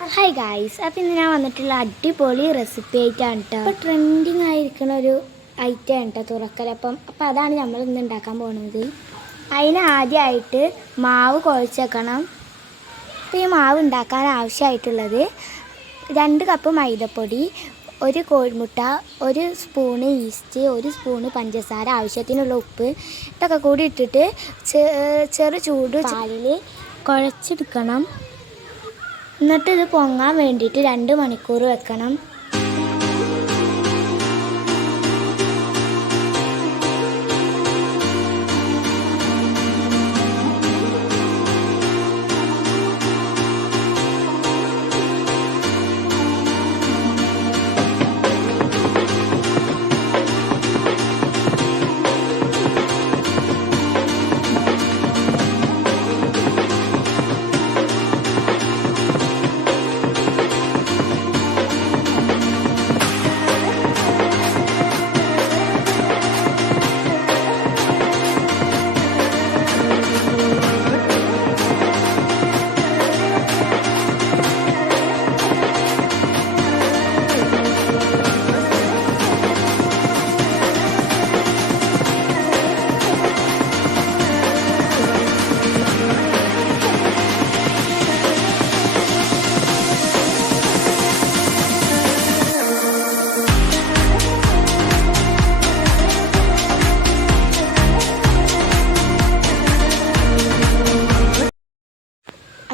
Hi guys, അപ്പോൾ ഇന്ന് ഞാൻ വന്നിട്ടുള്ള അടിപൊളി റെസിപ്പി ആയിട്ടാണ് കേട്ടോ. അപ്പോൾ ട്രെൻഡിങ് ആയിരിക്കുന്ന ഒരു ഐറ്റം ആണ് കേട്ടോ തുറക്കലപ്പം. അപ്പോൾ അതാണ് നമ്മൾ ഇന്ന് ഉണ്ടാക്കാൻ പോകുന്നത്. അതിന് ആദ്യമായിട്ട് മാവ് കുഴച്ച് വെക്കണം. അപ്പോൾ ഈ മാവ് ഉണ്ടാക്കാൻ ആവശ്യമായിട്ടുള്ളത് 2 കപ്പ് മൈദപ്പൊടി, 1 കോഴിമുട്ട, 1 സ്പൂണ് ഈസ്റ്റ്, 1 സ്പൂണ് പഞ്ചസാര, ആവശ്യത്തിനുള്ള ഉപ്പ്, ഇതൊക്കെ കൂടി ഇട്ടിട്ട് ചെറു ചൂട് പാലിൽ കുഴച്ചെടുക്കണം. എന്നിട്ട് ഇത് പൊങ്ങാൻ വേണ്ടിയിട്ട് 2 മണിക്കൂർ വെക്കണം.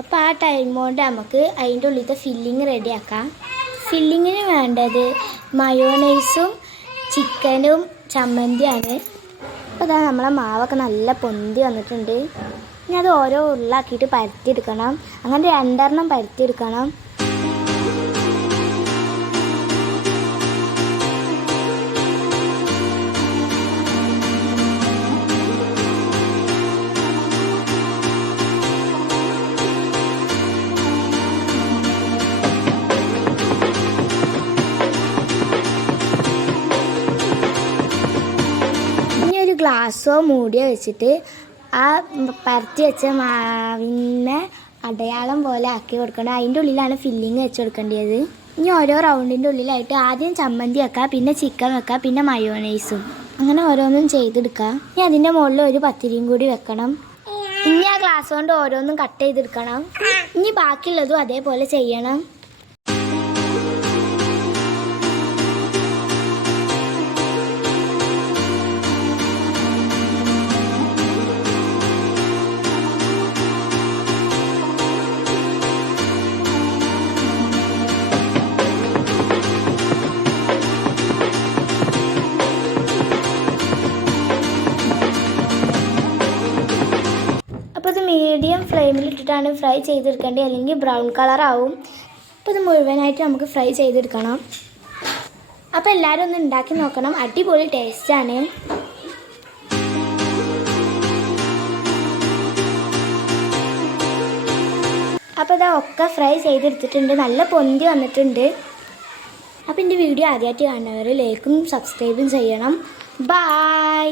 അപ്പോൾ ആ ടൈം കൊണ്ട് നമുക്ക് അതിൻ്റെ ഉള്ളിലത്തെ ഫില്ലിങ് റെഡിയാക്കാം. ഫില്ലിങ്ങിന് വേണ്ടത് മയോണൈസും ചിക്കനും ചമ്മന്തിയാണ്. അപ്പോൾ അതാ നമ്മളെ മാവൊക്കെ നല്ല പൊന്തി വന്നിട്ടുണ്ട്. ഇനി അത് ഓരോ ഉരുളാക്കിയിട്ട് പരത്തിയെടുക്കണം. അങ്ങനെ 2 പരത്തിയെടുക്കണം. ഗ്ലാസ്സോ മൂടിയോ വെച്ചിട്ട് ആ പരത്തി വെച്ച മാവിനെ അടയാളം പോലെ ആക്കി കൊടുക്കണം. അതിൻ്റെ ഉള്ളിലാണ് ഫില്ലിങ് വെച്ച് കൊടുക്കേണ്ടത്. ഇനി ഓരോ റൗണ്ടിൻ്റെ ഉള്ളിലായിട്ട് ആദ്യം ചമ്മന്തി വെക്കുക, പിന്നെ ചിക്കൻ വെക്കുക, പിന്നെ മയോണൈസും, അങ്ങനെ ഓരോന്നും ചെയ്തെടുക്കുക. ഇനി അതിൻ്റെ മുകളിൽ ഒരു പത്തിരിയും കൂടി വെക്കണം. ഇനി ആ ഗ്ലാസ് കൊണ്ട് ഓരോന്നും കട്ട് ചെയ്തെടുക്കണം. ഇനി ബാക്കിയുള്ളതും അതേപോലെ ചെയ്യണം. അപ്പോൾ ഇത് മീഡിയം ഫ്ലെയിമിലിട്ടിട്ടാണ് ഫ്രൈ ചെയ്തെടുക്കേണ്ടത്, അല്ലെങ്കിൽ ബ്രൗൺ കളറാവും. അപ്പോൾ ഇത് മുഴുവനായിട്ട് നമുക്ക് ഫ്രൈ ചെയ്തെടുക്കണം. അപ്പോൾ എല്ലാവരും ഒന്ന് ഉണ്ടാക്കി നോക്കണം, അടിപൊളി ടേസ്റ്റാണ്. അപ്പോൾ ഇതാ ഒക്കെ ഫ്രൈ ചെയ്തെടുത്തിട്ടുണ്ട്, നല്ല പൊന്തി വന്നിട്ടുണ്ട്. അപ്പോൾ എൻ്റെ വീഡിയോ ആദ്യമായിട്ട് കാണുന്നവർ ലൈക്കും സബ്സ്ക്രൈബും ചെയ്യണം. ബൈ.